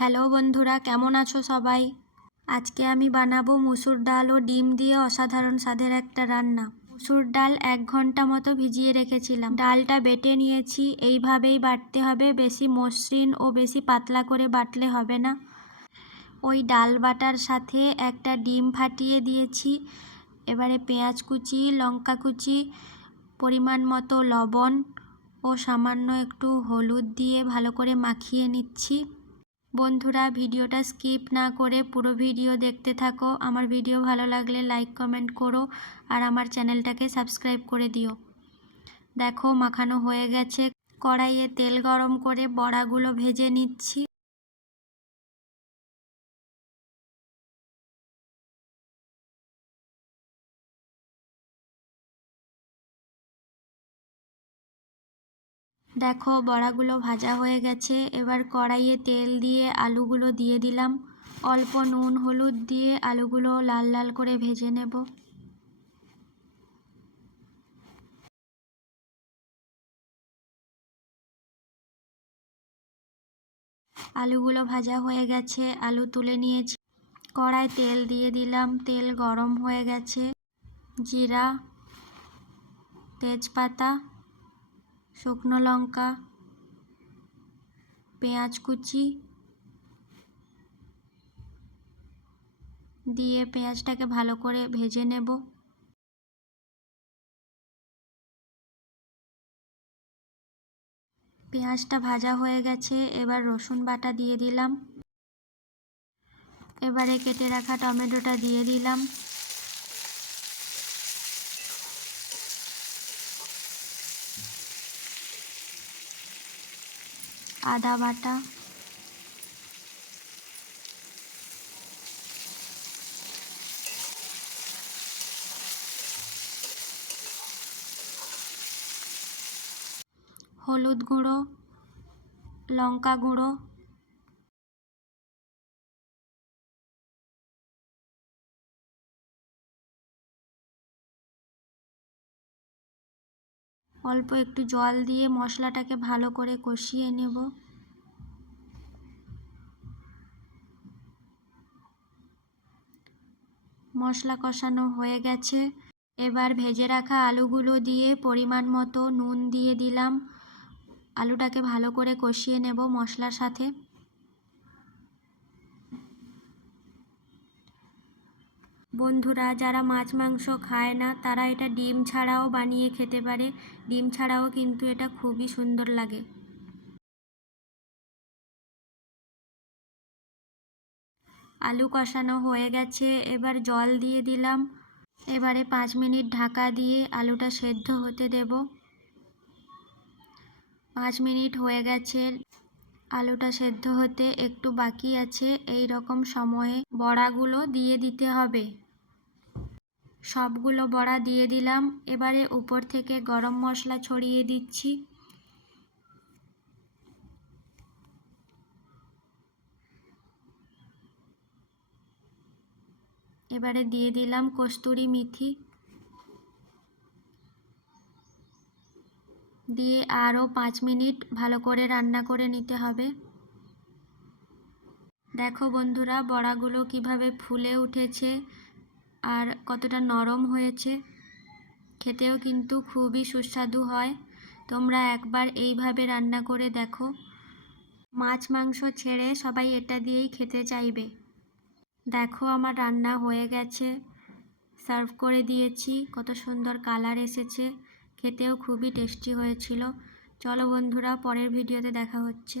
Hello বন্ধুরা, কেমন আছো সবাই? আজকে আমি বানাবো মুসুর ডাল ও ডিম দিয়ে অসাধারণ স্বাদের একটা রান্না। মুসুর ডাল এক ঘণ্টা মতো ভিজিয়ে রেখেছিলাম। ডালটা বেটে নিয়েছি, এইভাবেই বাটতে হবে, বেশি মসৃণ ও বেশি পাতলা করে বাটলে হবে না। ওই ডাল বাটার সাথে একটা ডিম ফাটিয়ে দিয়েছি। এবারে পেঁয়াজ কুচি, লঙ্কা কুচি, পরিমাণ মতো লবণ ও সামান্য একটু হলুদ দিয়ে ভালো করে মাখিয়ে নিচ্ছি। বন্ধুরা, ভিডিওটা স্কিপ না করে পুরো ভিডিও দেখতে থাকো। আমার ভিডিও ভালো লাগলে লাইক, কমেন্ট করো আর আমার চ্যানেলটাকে সাবস্ক্রাইব করে দিও। দেখো, মাখানো হয়ে গেছে। কড়াইয়ে তেল গরম করে বড়াগুলো ভেজে নিচ্ছি। দেখো, বড়াগুলো ভাজা হয়ে গেছে। এবার কড়াইয়ে তেল দিয়ে আলুগুলো দিয়ে দিলাম। অল্প নুন, হলুদ দিয়ে আলুগুলো লাল লাল করে ভেজে নেব। আলুগুলো ভাজা হয়ে গেছে, আলু তুলে নিয়েছি। কড়াই তেল দিয়ে দিলাম। তেল গরম হয়ে গেছে। জিরা, তেজপাতা শুকনো লঙ্কা, পেঁয়াজ কুচি দিয়ে পেঁয়াজটাকে ভালো করে ভেজে নেব। পেঁয়াজটা ভাজা হয়ে গেছে, এবার রসুন বাটা দিয়ে দিলাম। এবারে কেটে রাখা টমেটোটা দিয়ে দিলাম। আদা বাটা। হলুদ গুঁড়ো লঙ্কা গুঁড়ো। অল্প একটু জল দিয়ে মশলাটাকে ভালো করে কষিয়ে নেব। মশলা কষানো হয়ে গেছে। এবার ভেজে রাখা আলুগুলো দিয়ে পরিমাণ মতো নুন দিয়ে দিলাম। আলুটাকে ভালো করে কষিয়ে নেব মশলার সাথে। বন্ধুরা, যারা মাছ, মাংস খায় না, তারা এটা ডিম ছাড়াও বানিয়ে খেতে পারে। ডিম ছাড়াও কিন্তু এটা খুবই সুন্দর লাগে। আলু কষানো হয়ে গেছে, এবার জল দিয়ে দিলাম। এবারে পাঁচ মিনিট ঢাকা দিয়ে আলুটা সেদ্ধ হতে দেব। পাঁচ মিনিট হয়ে গেছে। আলুটা সেদ্ধ হতে একটু বাকি আছে, এই রকম সময়ে বড়াগুলো দিয়ে দিতে হবে। সবগুলো বড়া দিয়ে দিলাম, এবারে উপর থেকে গরম মশলা ছড়িয়ে দিচ্ছি। এবারে দিয়ে দিলাম কস্তুরি মেথি। দিয়ে আরও পাঁচ মিনিট ভালো করে রান্না করে নিতে হবে। দেখো বন্ধুরা, বড়াগুলো কীভাবে ফুলে উঠেছে আর কতটা নরম হয়েছে, খেতেও কিন্তু খুবই সুস্বাদু হয়। তোমরা একবার এইভাবে রান্না করে দেখো। মাছ, মাংস ছেড়ে সবাই এটা দিয়েই খেতে চাইবে। দেখো আমার রান্না হয়ে গেছে, সার্ভ করে দিয়েছি, কত সুন্দর কালার এসেছে। খেতেও খুবই টেস্টি হয়েছিল। চলো বন্ধুরা পরের ভিডিওতে দেখা হচ্ছে।